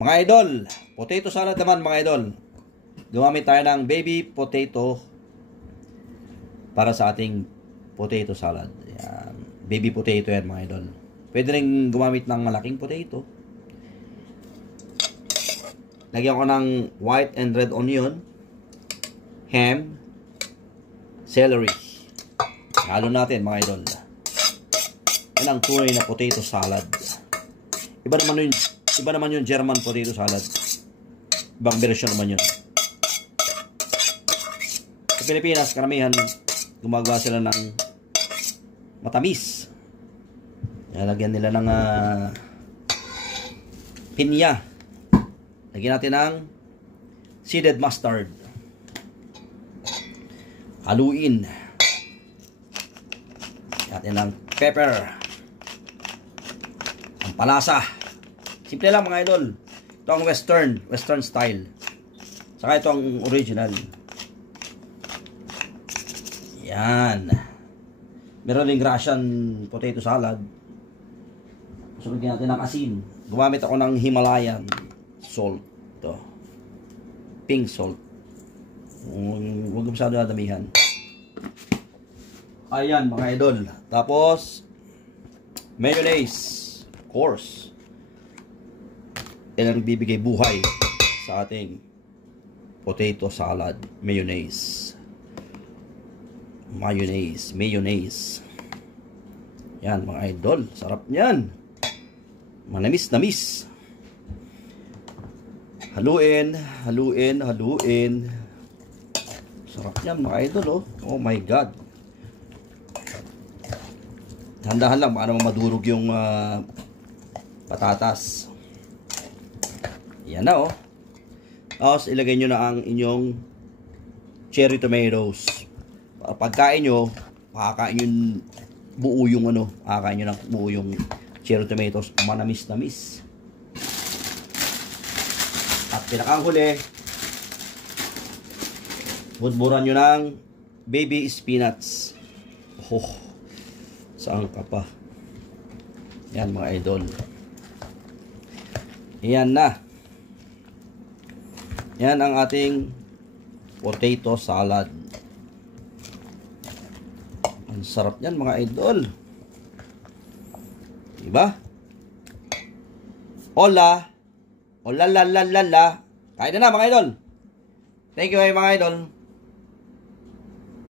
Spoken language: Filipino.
Mga idol, potato salad naman mga idol. Gumamit tayo ng baby potato para sa ating potato salad. Yan. Baby potato yan mga idol. Pwede rin gumamit ng malaking potato. Lagyan ko ng white and red onion, ham, celery. Halo natin mga idol. Yan ang tunay na potato salad. Iba naman yung German potato salad. Ibang version naman yun. Sa Pilipinas, karamihan gumagawa sila ng matamis. Lagyan nila ng pinya. Lagyan natin ng seeded mustard. Haluin. Lagyan natin ng pepper. Ang palasa. Simple lang mga idol. Ito ang western style. Saka ito ang original. Yan. Meron ding Russian potato salad. Sunod natin ng asin. Gumamit ako ng Himalayan salt. Ito. Pink salt. Huwag masyado nadamihan. Ayan mga idol. Tapos mayonnaise. Of course. Yan ang bibigay buhay sa ating potato salad. Mayonnaise. Yan mga idol. Sarap niyan. Manamis-namis. Haluin. Sarap niyan mga idol oh. Oh my God. Handahan lang baka naman madurog yung patatas. Yan na oh. Tapos ilagay nyo na ang inyong cherry tomatoes. Pagkain nyo, makakain yung buo yung makakain nyo ng buo yung cherry tomatoes. Manamis-namis. At pinakahuli, budburan nyo ng baby spinach. Oh, saan ka pa? Yan mga idol. Yan na. Yan ang ating potato salad. Ang sarap yan mga idol. Diba? Hola. Hola la la la la. Kain na mga idol. Thank you mga idol.